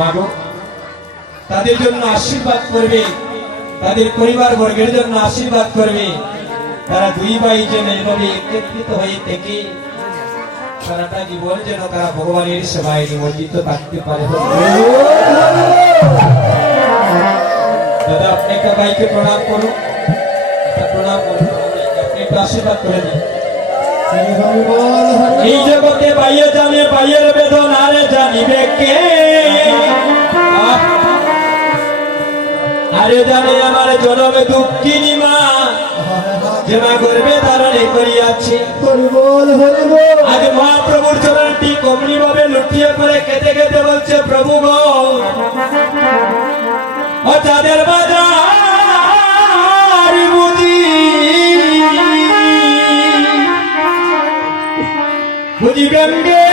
মাগো তাদের জন্য আশীর্বাদ করবে, তাদের পরিবার বর্গের জন্য আশীর্বাদ করবে। তারা দুই ভাই যেন এভাবে একত্রিত হয়ে থেকে সারাটা জীবন যেন তারা ভগবানের সেবায় নিমজ্জিত থাকতে পারে। দাদা আপনি একটা ভাইকে প্রণাম করুন, প্রণাম করুন, আপনি একটু আশীর্বাদ করে দিন। এই জগতে বাইয়ে জানে বাইয়ের বেদনারে জানিবে কে, আরে জানে আমার জনমে দুঃখিনী মা যে মা গর্বে ধারণে করিয়াছে। আজ মহাপ্রভুর চরণটি কমলি ভাবে লুটিয়ে করে কেটে কেটে বলছে প্রভু গো ও চাঁদের বাজার বুঝিবেন গে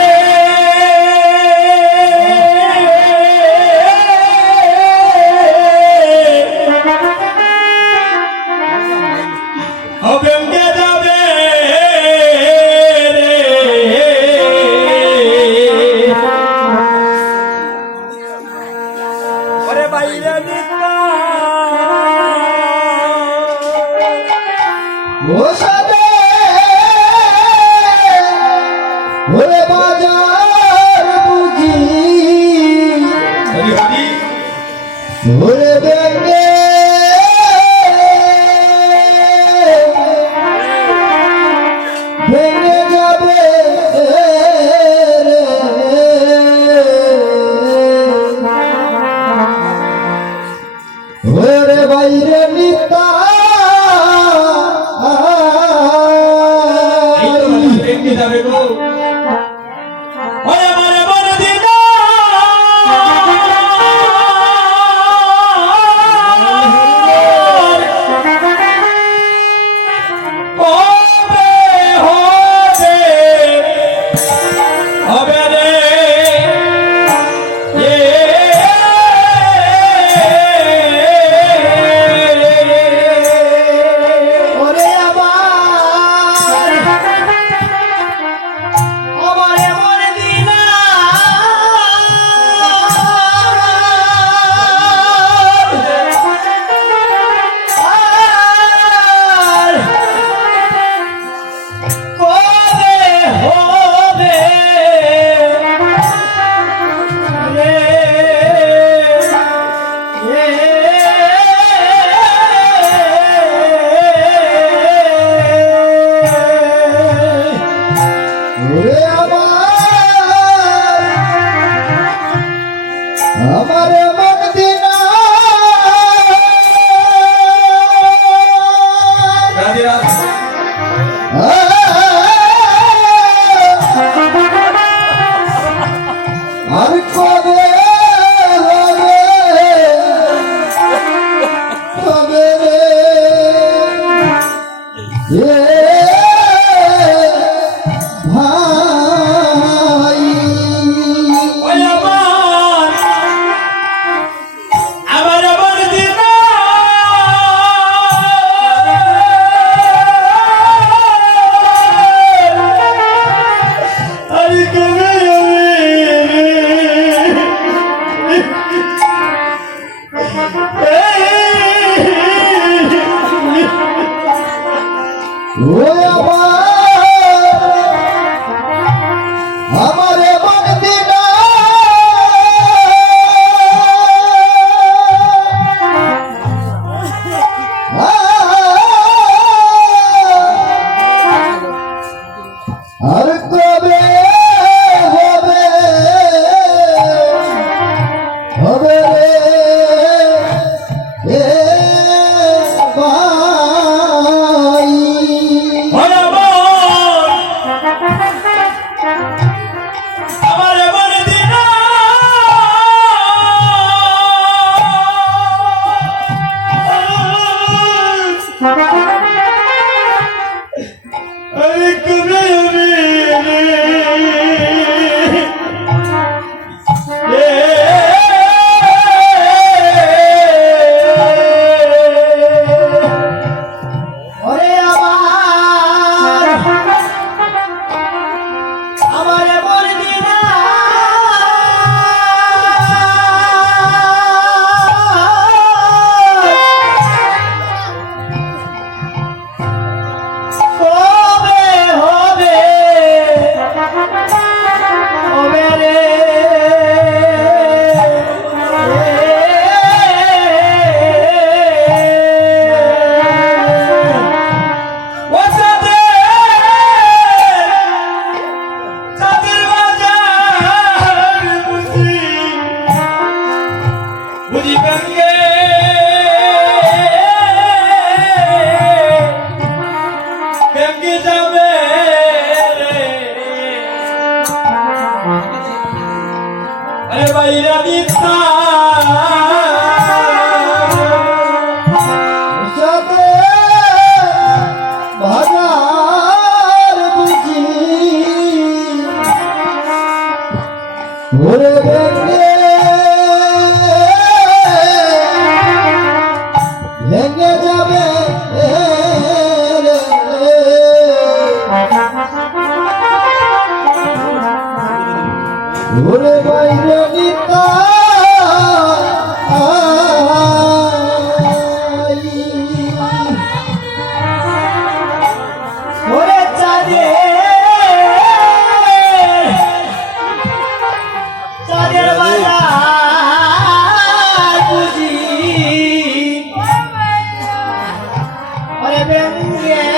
ব্যঙ্গে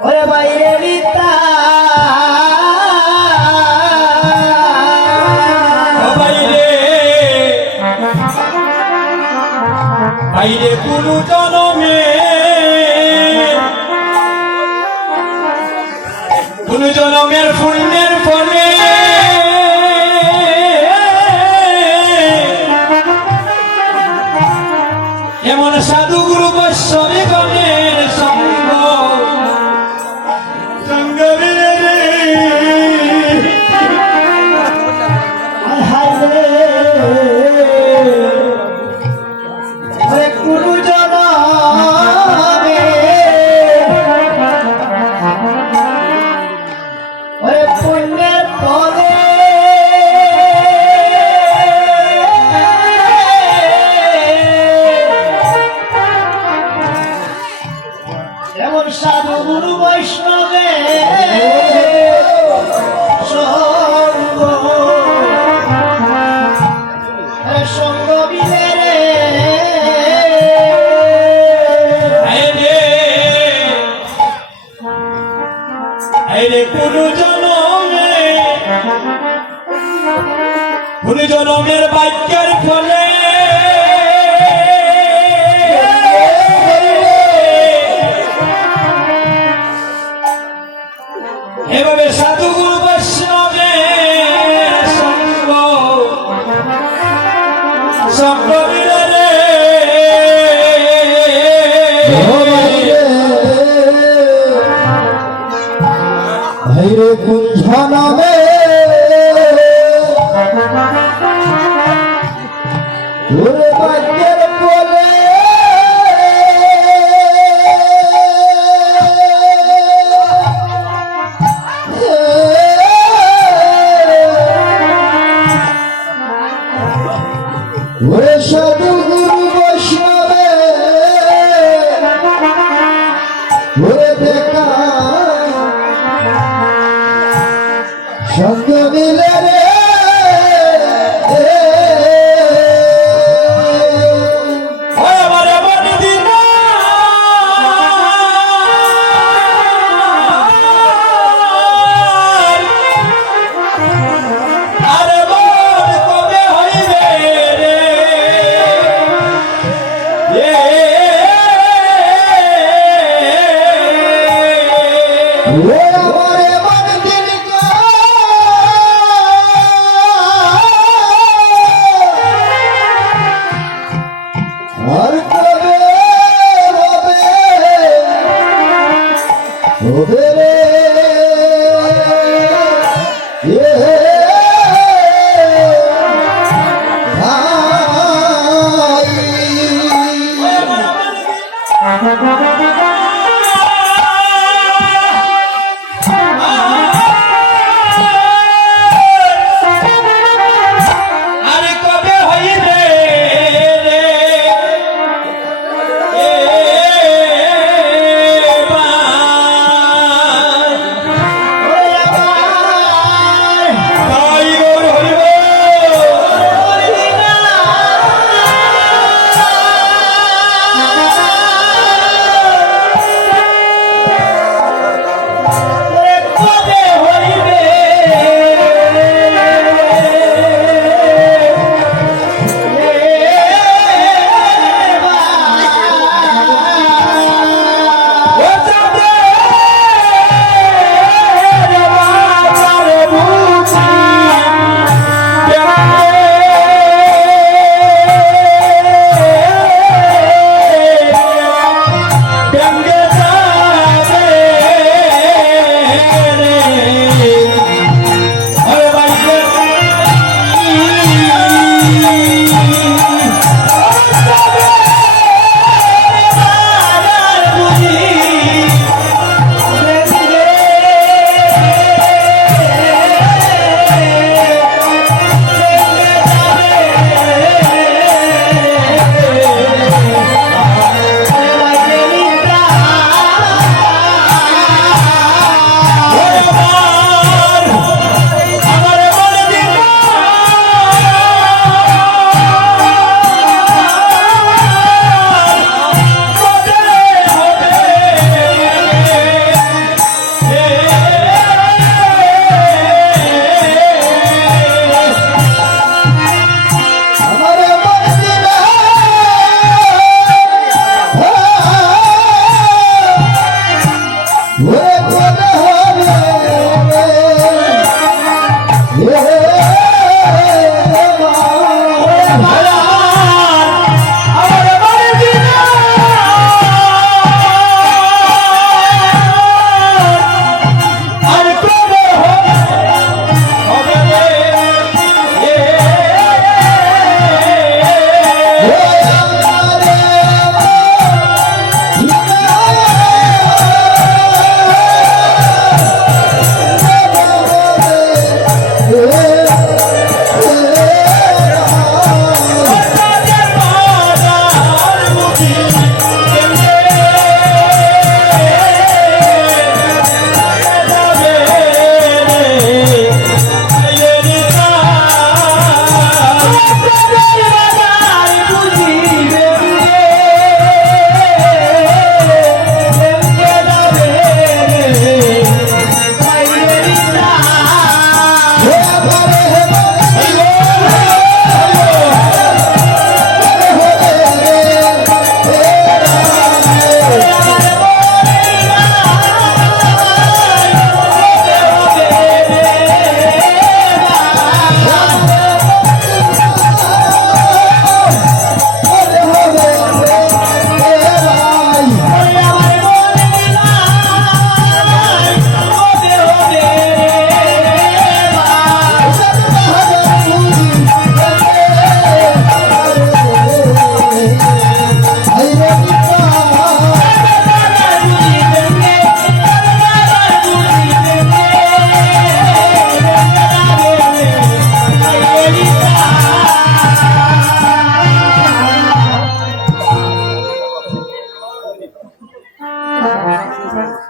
ওরে বাইরে লিতা বাইরে কোনো জনমের পুণ্যের ফলে এমন সাধু গুরু বৈষ্ণবী গণের সঙ্গ সাধু গুরু বৈষ্ণবে সঙ্গ সঙ্গ মিলে রে কোনো জনমের বাক্যের ফলে এভাবে সাধু গুরু বৈষ্ণবের সঙ্গ সঙ্গ মিলে রে ভাইরে কুঞ্জ নামে ওরে বাক্যের বলে ওরে সাধু গুরু বৈষ্ণবে ওরে দেখা সঙ্গ মিলে রে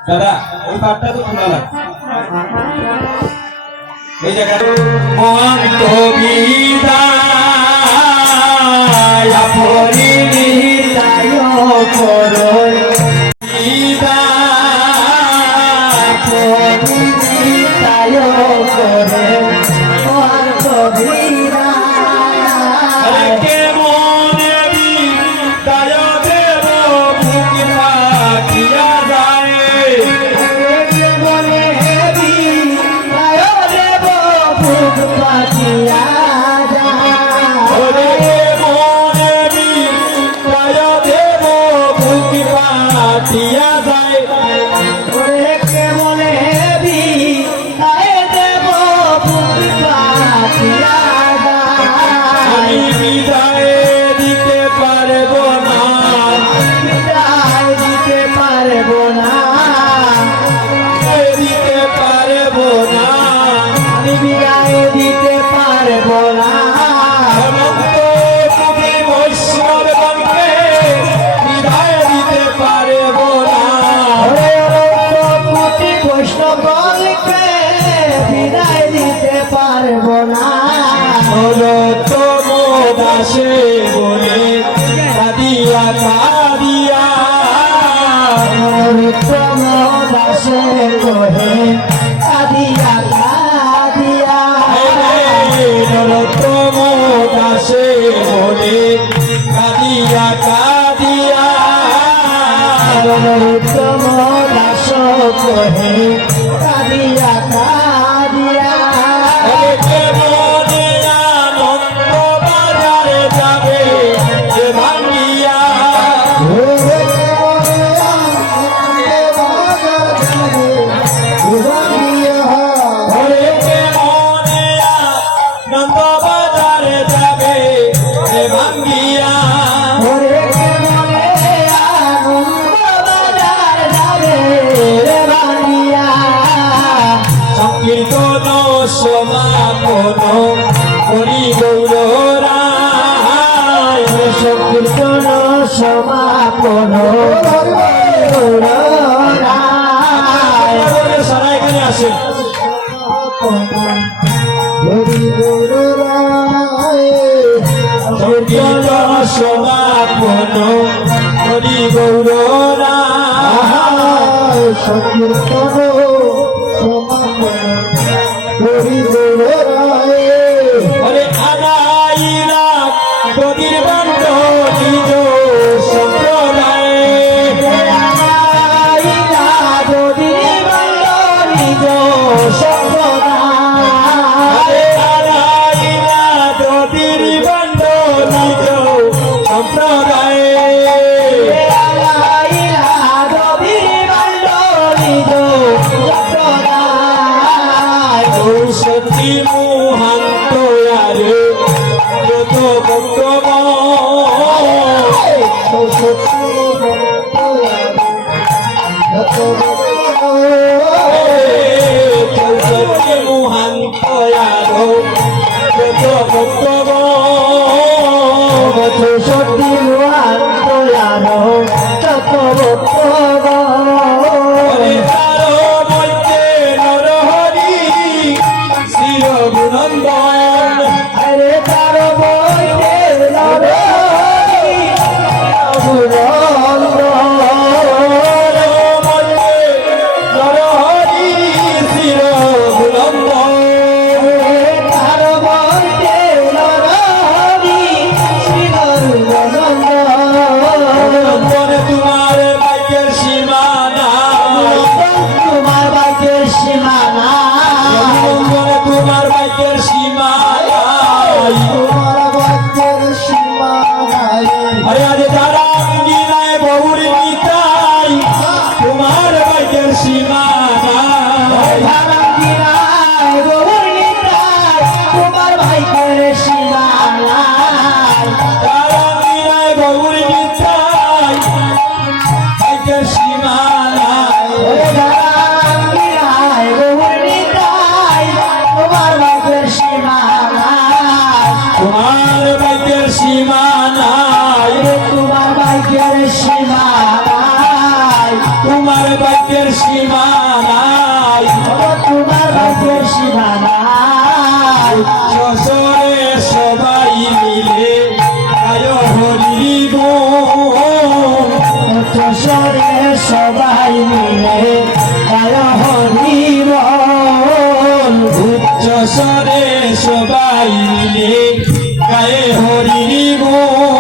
দাদা ওই পাটটা তো শোনালাম এই জায়গায় মহান্ত বিদায় আপনি বিদায় করুন বিদায় আপনি বিদায় করুন মহান্ত বিদায় কেমন বিদায় দেব বুক পাতিয়া যায় দিয়া যায় ওরে কেমনে বিদায় দেব বুক পাতিয়া যায় আমি বিদায় দিতে পারবো না বিদায় দিতে পারবো না দিতে পারবো না আমি বিদায় দিতে পারবো না দাসে বলে কাদিয়া কাদিয়া তম দাসে বলে কাদিয়া কাদিয়া তম দাসে বলে কাদিয়া কাদিয়া তম দাস কহে কাদিয়া কাদিয়া সমাপন করি গৌরায় সংকীর্তন সমাপন সারা এখানে আসেন সংকীর্তন সমাপন করি গৌরায় সংকীর্তন সমাপন হরে আনাইলা গদির বন্ধ নিজ সম্প্রদায় আনাইলা গদির বন্ধ নিজ সম্প্রদায় আনাইলা গদির বন্ধ নিজ সম্প্রদায় আনাইলা গদির বন্ধ নিজ সম্প্রদায় সত্যি মোহান্ত আরে যত বক্তব্য সত্যি মোহান্ত আরো যত বক্তব্য সত্যি মোহান্ত আরো যত বক্তব্য গুণন্দন আরে তার বইতে নরহরি শির গুণন্দন তার বইতে নরহরি শির গুণন্দন তোমার ভাগ্যের সীমা নাই তোমার ভাগ্যের সীমা নাই তোমার ভাগ্যের সীমা নাই তোমার ভাগ্যের সীমা নাই আরে আজ যারা অঙ্গিনায় বহুর নিতাই তোমার ভাগ্যের সীমা নাই যারা অঙ্গিনায় বহুর নিতাই তোমার ভাগ্যের সীমা নাই যারা অঙ্গিনায় বহুর নিতাই ভাগ্যের সীমা নাই যারা অঙ্গিনায় বহুর নিতাই তোমার ভাগ্যের সীমা নাই তোমার ভাগ্যের সীমা নাই তোমার ভাগ্যের সীমা নাই নাই তোমার ভাগ্যের সীমা নাই তোমার ভাগ্যের সীমা নাই যশোরে সবাই মিলে আয় হরি গুণ যশোরে সবাই মিলে গায় হরি বল যশোরে সবাই মিলে গায়ে হরি গুণ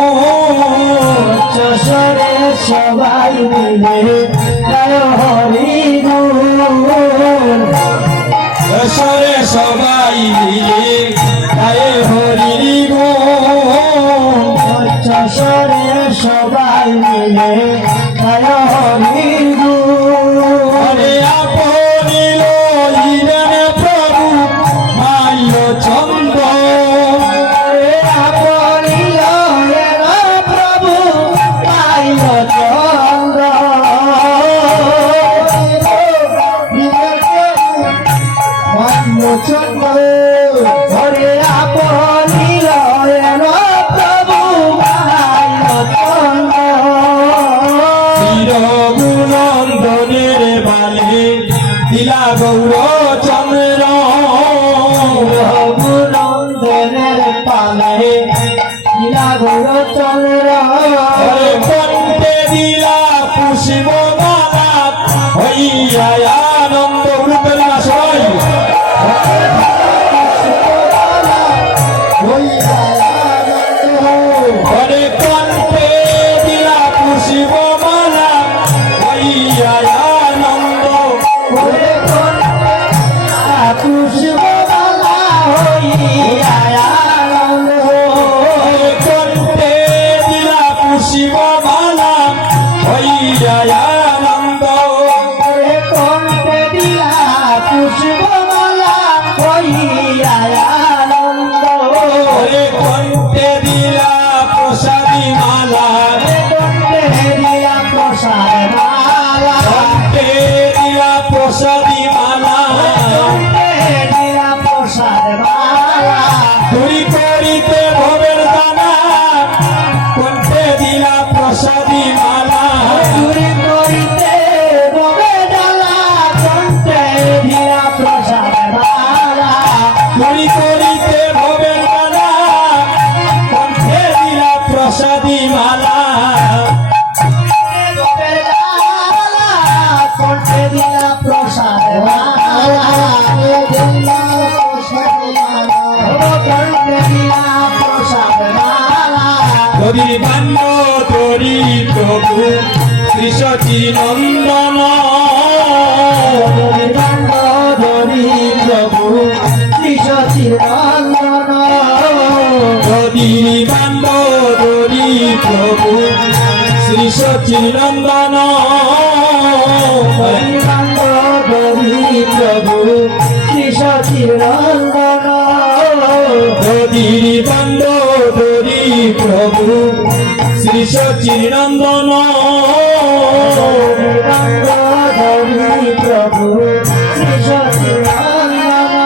যশোরে সবাই মিলে গায় হরি গুণ যশোরে সবাই মিলে গায়ে হরি গুণ যশোরে সবাই মিলে গায় হরি গুণ হরে আপনি লইলেন প্রভু মাল্য চন্দ্র আপনি লয়ের প্রভু পাইল চন্দ্র হরে আপনি লয়ের প্রভু পাইল চন্দ্র চিরগুনন্দনের বালে দিলা গৌর চন্দ্র রঘুনন্দনের পালে লীলা গৌর চন্দ্র হরে কণ্ঠে দিলা পুষ্প মালা হইয়া আনন্দ রূপের না সবাই হরে কণ্ঠে দিলা পুষ্প মালা হইয়া আনন্দ পুষ্পমালা হইয়া আনন্দ হরে কণ্ঠে দিলা পুষ্প মালা হইয়া আনন্দ কণ্ঠে দিয়া পুষ্পমালা হইয়া আনন্দ হরে কণ্ঠে দিলা প্রসাদী মালা কণ্ঠে দিয়া প্রসাদ মালা কণ্ঠে দিলা প্রসাদী মালা কণ্ঠে দিয়া প্রসাদ মালা চুরি করিতে ভবের দানা কণ্ঠে দিলা প্রসাদী মালা চুরি করিতে ববে ডালা কণ্ঠে দিয়া প্রসাদ মালা চুরি করিতে ভবের দানা কণ্ঠে দিলা প্রসাদী মালা ববে ডালা কণ্ঠে দিয়া প্রসাদ মালা কণ্ঠে দিয়া প্রসাদ মালা নদীর বান্য তরি প্রভু শ্রী সচী নন্দন কাণ্ড ধরি প্রভু শ্রী নন্দন নদীর বান্য তরি প্রভু শ্রী সচী নন্দন কাণ্ড ধরি প্রভু শ্রী নন্দন নদীর বান্য তরি প্রভু শ্রী সচী নন্দন কাণ্ড ধরি প্রভু শ্রী নন্দন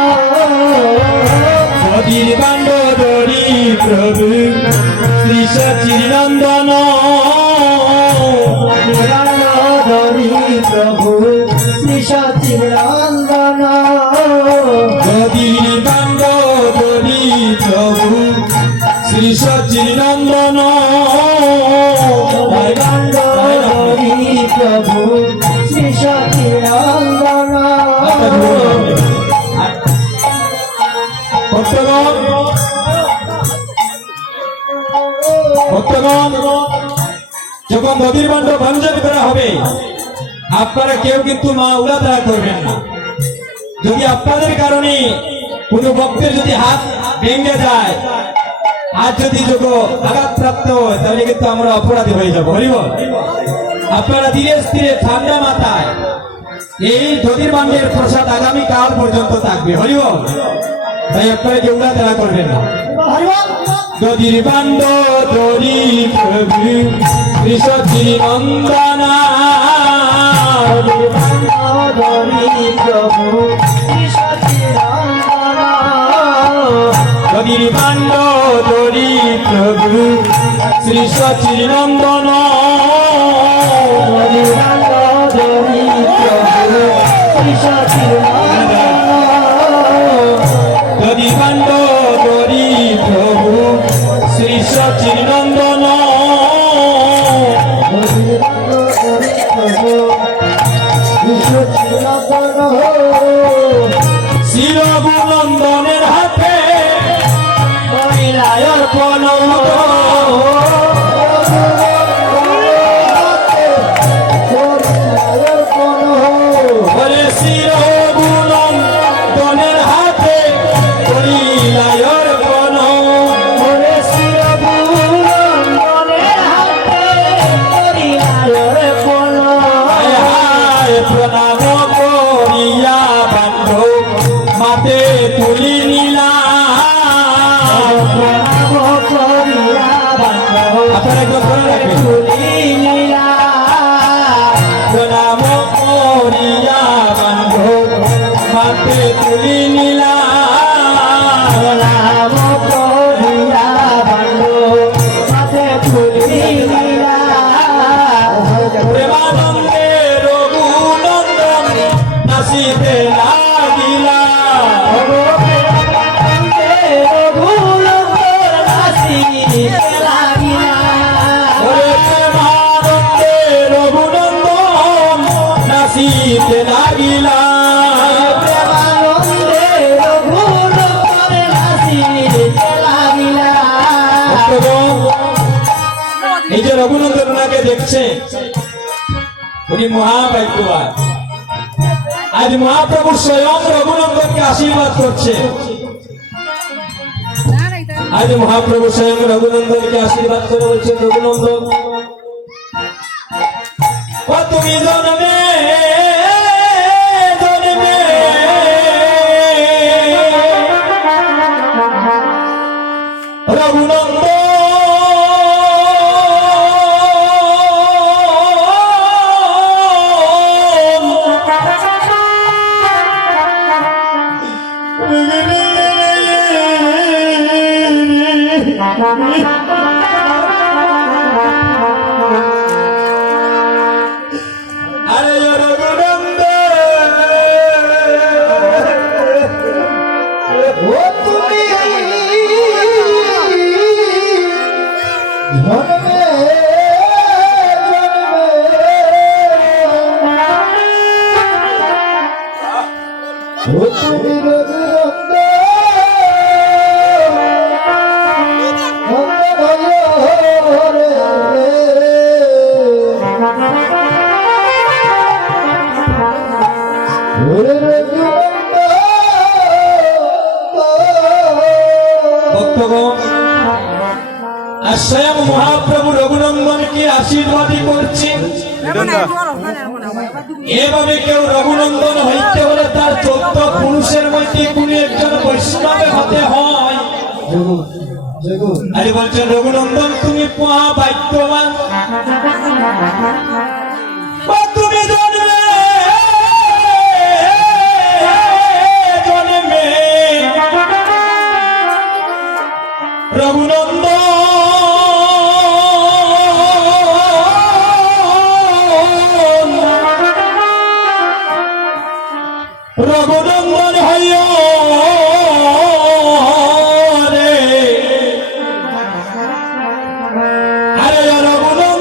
নদীর বান্য তরি প্রভু শ্রী সচী নন্দন ধরি প্রভু শ্রী সচিনন্দন নদীর বান্য তরি প্রভু শ্রী সচী নন্দন কাণ্ড ধরি প্রভু শ্রী সচিনন্দন ভক্তগণ ভক্তগণ যখন নদীর বাণ্ড ভঞ্জন করা হবে আপনারা কেউ কিন্তু মা উড়াতাড়া করবেন না যদি আপনাদের কারণে কোনো ভক্তের যদি হাত ভেঙে যায় হাত যদি যোগ আঘাতপ্রাপ্ত হয় তাহলে কিন্তু আমরা অপরাধী হয়ে যাবো হরিব আপনারা ধীরে স্থিরে ঠান্ডা মাথায় এই নদীর বাণ্ডের প্রসাদ আগামী কাল পর্যন্ত থাকবে হরিব তাই আপনারা কেউ উড়াতাড়া করবেন না নদীর বাণ্ড তরি প্রভু শ্রী সচী নন্দনা ধরি প্রভু শ্রী সচিনন্দন নদীর বাণ্ড তরি প্রভু শ্রী সচী নন্দন কাণ্ড সতীর যদি কাণ্ড করি প্রভু শ্রী সচির নন্দন শ্রী রঘুনন্দনের হাতে মহিলায় অর্পণ বলে শ্রী রঘুনন্দনের হাতে করিলায় অর্পণ হায় হায় প্রণাম করিয়া বান্ধব মাতে তুলি নিলা আপনারা একটু ধরে রাখবেন প্রণাম করিয়া বান্ধব মাতে তুলি নিলা প্রেমানন্দে রঘুনন্দন নাচিতে লাগিলা ওরে প্রেমানন্দে রঘুনন্দন নাচিতে লাগিলা এই যে রঘুনন্দন ওনাকে দেখছে উনি মহাভাগ্যবান আজ মহাপ্রভু স্বয়ং রঘুনন্দনকে আশীর্বাদ করছে আজ মহাপ্রভু স্বয়ং রঘুনন্দনকে আশীর্বাদ করে বলছেন রঘুনন্দন ও তুমি জন্মে জন্মে রঘুনন্দন আরে ভক্তগণ আর স্বয়ং মহাপ্রভু রঘুনন্দনকে আশীর্বাদই করছেন এভাবে কেউ রঘুনন্দন হইতে হলে তার 14 পুরুষের মধ্যে কোন একজন বৈষ্ণবে হতে হয় আরে বলছেন রঘুনন্দন তুমি মহাভাগ্যবান বা তুমি জন্মে জন্মে রঘুনন্দন রঘুনন্দন হইয়া রে আরে রঘুনন্দন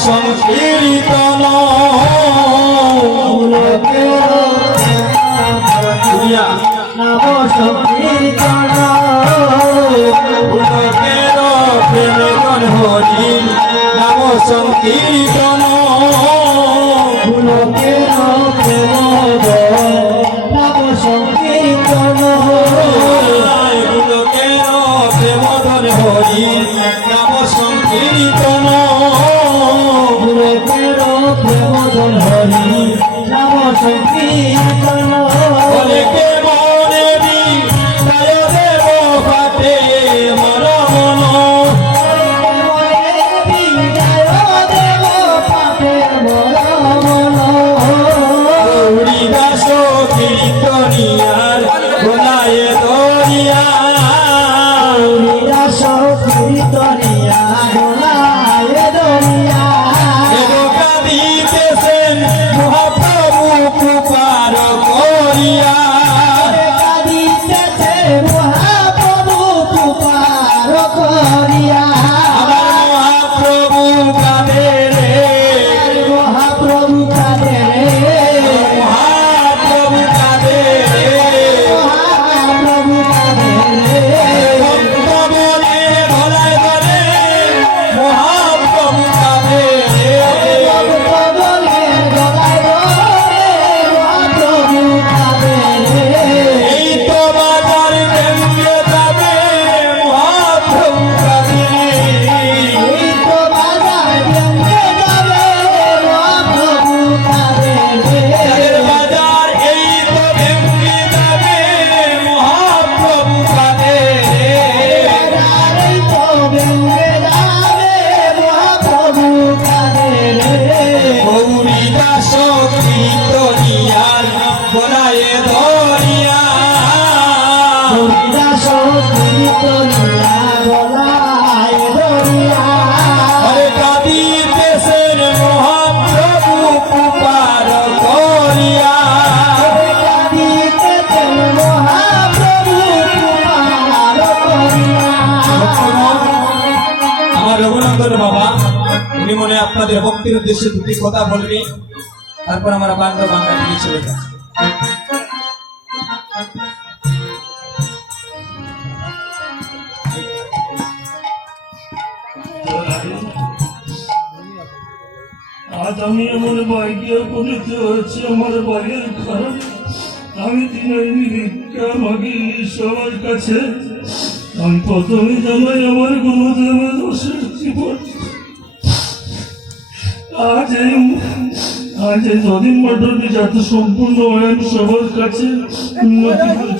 সংকীর্তন দুনিয়া নাম সংকীর্তন পুলকের প্রেমে গণ হরি নাম সংকীর্তন পুলকের প্রেম নাম সংকীর্তন পুলকের প্রেম গণ হরি নাম সংকীর্তন পুলকের প্রেম হরি নাম সংকীর্তন অনেকে মনে দি তায় দেব পাতে মর মন গৌরী দাস কীর্তনিয়ার গোলায় দরিয়া দেবকা দিতেছেন মহাপ্রভু কৃপার করিয়া আমার মহাপ্রভু কাদের মহাপ্রভু কাদের মহাপ্রভু কাদের মহাপ্রভু কাদের ভক্ত বলে ভোলায় বলে মহাপ্রভু কাদের এই তো বাজার কেন্দ্রে যাবে মহাপ্রভু কাদের বাজার এই তো কেন্দ্রে যাবে মহাপ্রভু গৌরী দাস কীর্তনিয়ার বলায় ধরিয়া হরে কাঁদিতেছেন মহাপ্রভু কৃপার করিয়া আমার রঘুনন্দন বাবা উনি মনে হয় আপনাদের ভক্তির উদ্দেশ্যে দুটি কথা বলবে তারপর আমরা বাংলা বাংলা নিয়ে চলে যাব আজ আমি আমার বাইকে পড়তে হচ্ছে আমার বাড়ির খারাপ আমি দিনের ভিক্ষা মাগি সবার কাছে আমি প্রথমে জানাই আমার গুরুদেবের দোষের জীবন আজ এই যদিন মাঠটি যাতে সম্পূর্ণ হয় আমি সবার কাছে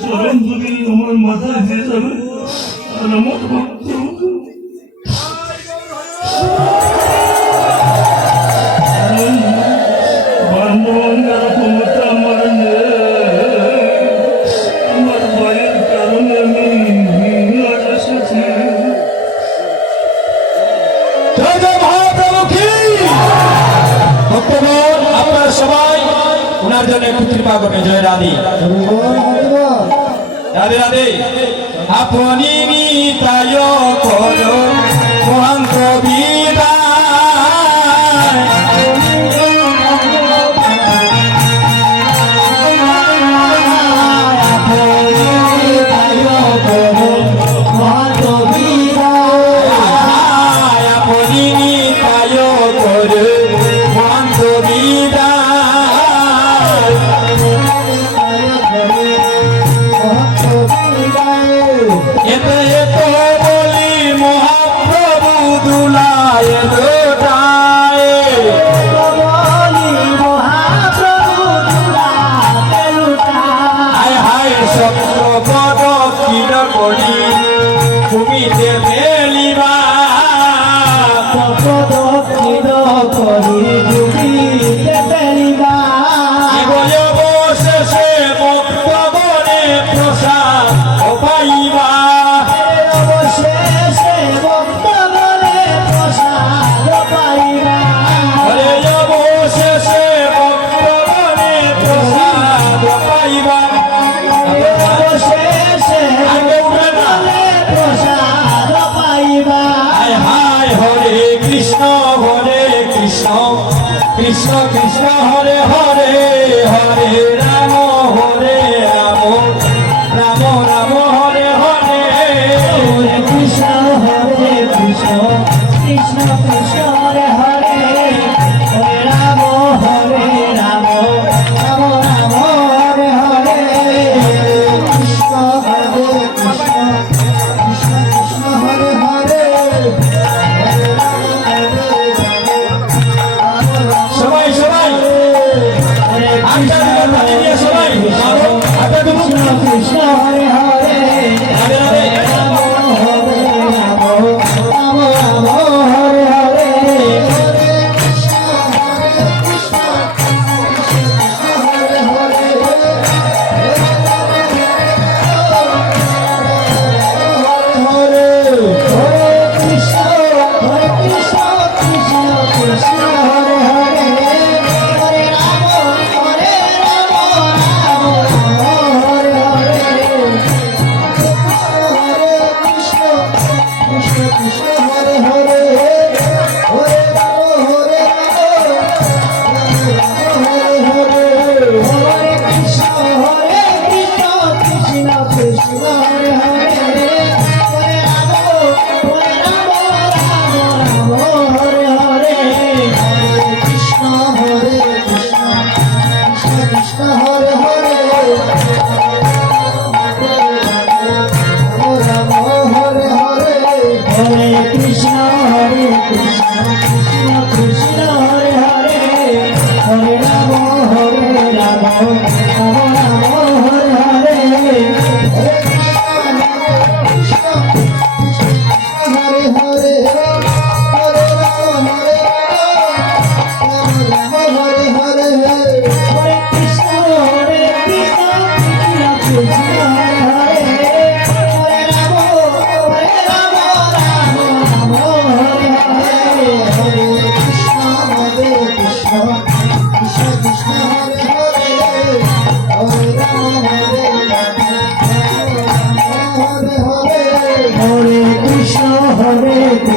চরণ দুটি আমার মাথায় দিয়ে যাবে আর আমার ভক্ত বান্ধবাঙ্গার ক্ষমতা আমার আমার ভাইয়ের কারণে আমি আজ এসেছি জয় জয় মহাপ্রভু কি ভক্তগণ আপনারা সবাই ওনার জন্য একটু কৃপা করবেন জয় রাধে রাধে রাধে আপনি নিতায় করো মহান কবিতা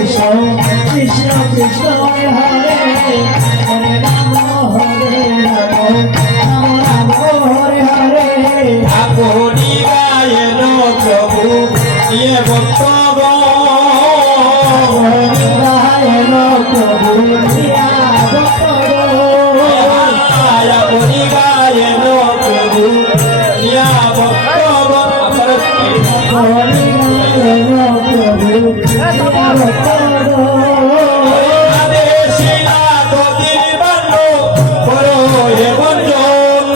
কৃষ্ণ কৃষ্ণ কৃষ্ণ হরে হরে হরে রাম রাম রাম হরে হরে আপনি গায়েন প্রভু নিয়ে বক্তব্য গায়ন প্রভু দিয়া বকর আপনি গায়েন প্রভু নিয়া বক্তব্য আমার হরি গায়ন প্রভু দিয়া বকর আদেশিলা গতির বান্য করো হে বঞ্জন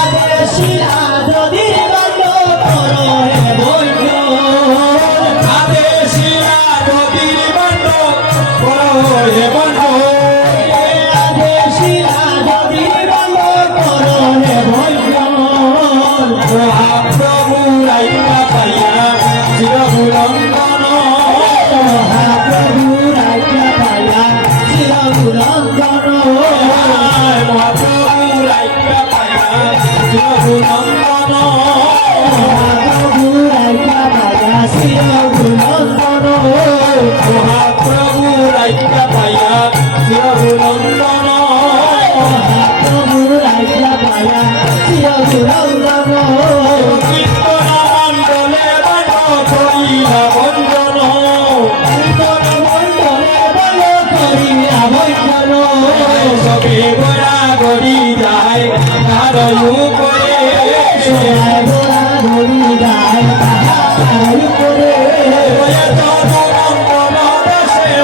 আদেশিলা গতির বান্য করো হে বঞ্জন মহাপ্রভু রাইকা পাইয়া চিরভুলঙ্ঘন মহাপ্রভু রাইকা পাইয়া চিরভুলঙ্ঘন মহাপ্রভু রাইকা পাইয়া চিরভুলঙ্ঘন কীর্তন মণ্ডলে বাণ করিলা বঞ্জন সবে গোড়া গড়ি যায় তার উপরে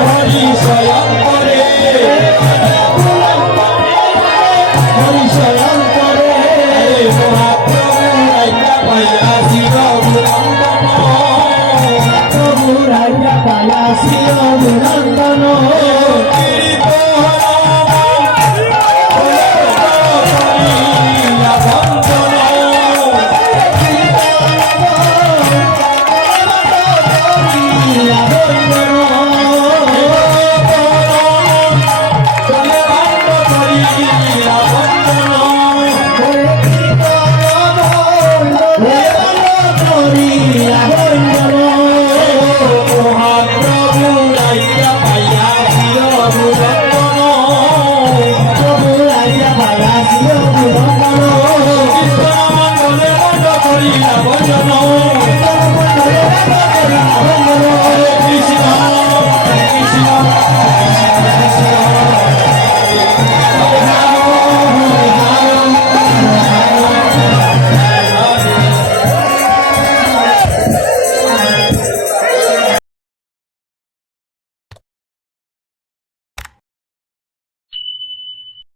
হরি স্বয়ং করে মহাপ্রভু রাইকা পাইয়া চিরভুলঙ্ঘন Nandano